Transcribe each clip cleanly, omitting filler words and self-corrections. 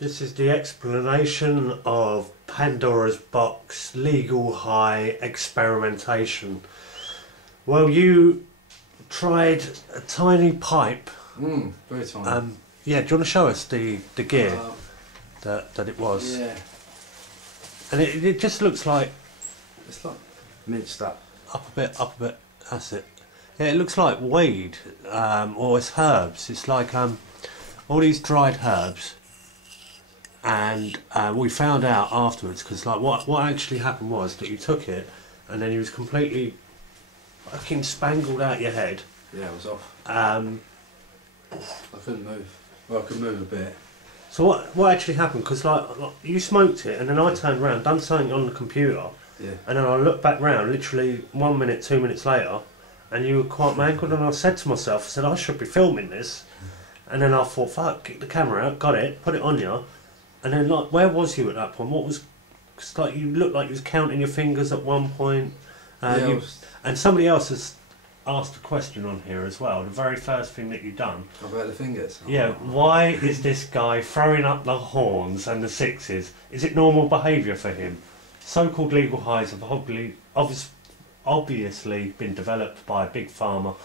This is the explanation of Pandora's box legal high experimentation. Well, you tried a tiny pipe. Very tiny. Yeah, do you want to show us the gear that it was? Yeah. And it just looks like It's like minced up. up a bit. That's it. Yeah, it looks like weed, or it's herbs. It's like all these dried herbs. And we found out afterwards, because like what actually happened was that you took it, and then you was completely fucking spangled out your head. Yeah, it was off. I couldn't move. Well, I could move a bit. So what actually happened? Because like you smoked it, and then I turned around, done something on the computer, Yeah. and then I looked back round, literally 1 minute, 2 minutes later, and you were quite mangled. And I said to myself, I said I should be filming this, and then I thought, fuck, get the camera out, got it, put it on you. And then, like, where was you at that point? What was... Cause, like, you looked like you was counting your fingers at one point. Yeah, and somebody else has asked a question on here as well. The very first thing that you've done. about the fingers? Yeah, why is this guy throwing up the horns and the sixes? Is it normal behaviour for him? So-called legal highs have obviously been developed by Big Pharma,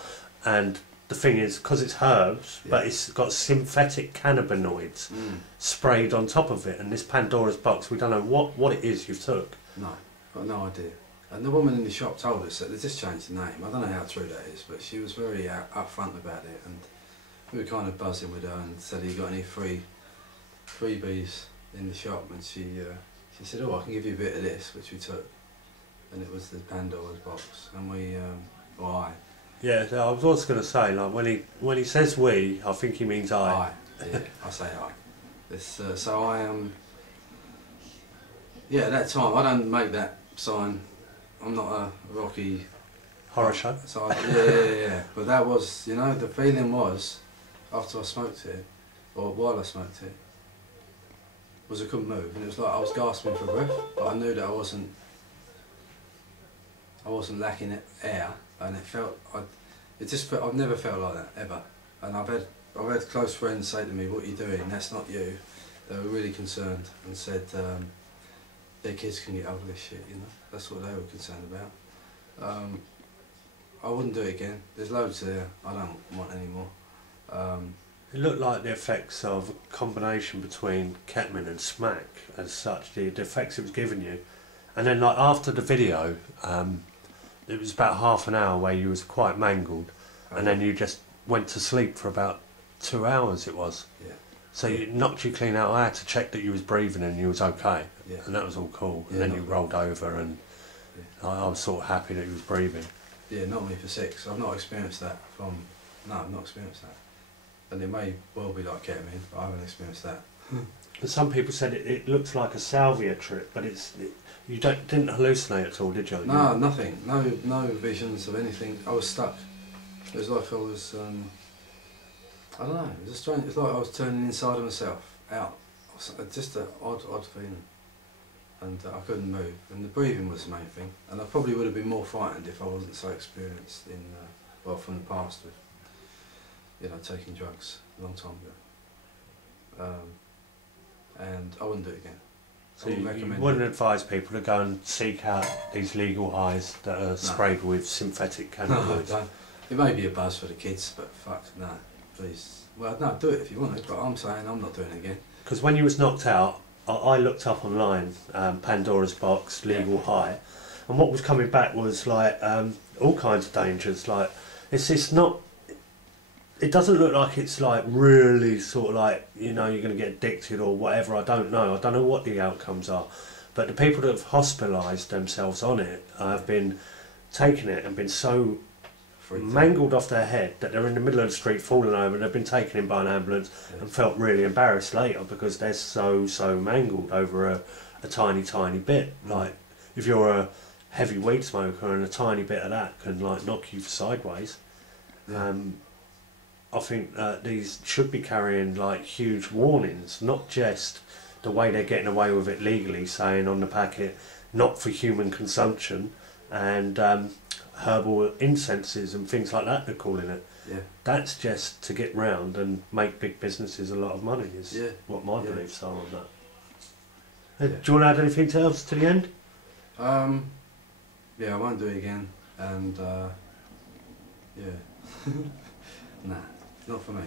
and the thing is, because it's herbs, but it's got synthetic cannabinoids sprayed on top of it, and this Pandora's box, we don't know what it is you've took. No, got no idea. And the woman in the shop told us that they just changed the name. I don't know how true that is, but she was very upfront about it, and we were kind of buzzing with her and said, "Have you got any freebies in the shop?" And she said, "Oh, I can give you a bit of this," which we took, and it was the Pandora's box, and we, I. Yeah, I was also going to say, like, when he says we, I think he means I. I, yeah, I say I. It's, so I am. Yeah, at that time I don't make that sign. I'm not a Rocky Horror show. So yeah. But that was, you know, the feeling was after I smoked it, or while I smoked it, was I couldn't move, and it was like I was gasping for breath, but I knew that I wasn't lacking air. And it felt, I've never felt like that ever. And I've had close friends say to me, "What are you doing? That's not you." They were really concerned and said their kids can get over this shit. You know, that's what they were concerned about. I wouldn't do it again. There's loads there. I don't want any more. It looked like the effects of a combination between ketamine and smack, as such. The effects it was giving you, and then like after the video. It was about half an hour where you was quite mangled, and then you just went to sleep for about 2 hours. It was. Yeah. So it knocked you clean out. I had to check that you was breathing and you was okay, Yeah. and that was all cool. Yeah, and then you rolled over, and I was sort of happy that you was breathing. Yeah, not me for 6. I've not experienced that from. No, I've not experienced that. And it may well be like ketamine, but I haven't experienced that. But some people said it looks like a salvia trip, but you didn't hallucinate at all, did you? No, nothing. No visions of anything. I was stuck. It was like I was. I don't know. It was a strange. It's like I was turning inside of myself out. Just an odd feeling. And I couldn't move. And the breathing was the main thing. And I probably would have been more frightened if I wasn't so experienced in from the past with, you know, taking drugs a long time ago. And I wouldn't do it again. So you wouldn't advise people to go and seek out these legal highs that are sprayed with synthetic cannabinoids? No, it may be a buzz for the kids, but fuck, no, please. Well, no, do it if you want to, but I'm saying I'm not doing it again. Because when you was knocked out, I looked up online, Pandora's box, legal high, and what was coming back was like all kinds of dangers. Like it's not. It doesn't look like it's like really sort of like, you know, you're going to get addicted or whatever. I don't know what the outcomes are, but the people that have hospitalised themselves on it have been taking it and been so mangled off their head that they're in the middle of the street falling over, and they've been taken in by an ambulance and felt really embarrassed later because they're so mangled over a tiny bit. Like if you're a heavy weed smoker, and a tiny bit of that can like knock you sideways. I think these should be carrying like huge warnings, not just the way they're getting away with it legally, saying on the packet, not for human consumption, and herbal incenses and things like that they're calling it. Yeah. That's just to get round and make big businesses a lot of money. Is Yeah. what my Yeah. beliefs are on that. Yeah. Do you want to add anything else to the end? Yeah, I won't do it again, and yeah, nah, not for me.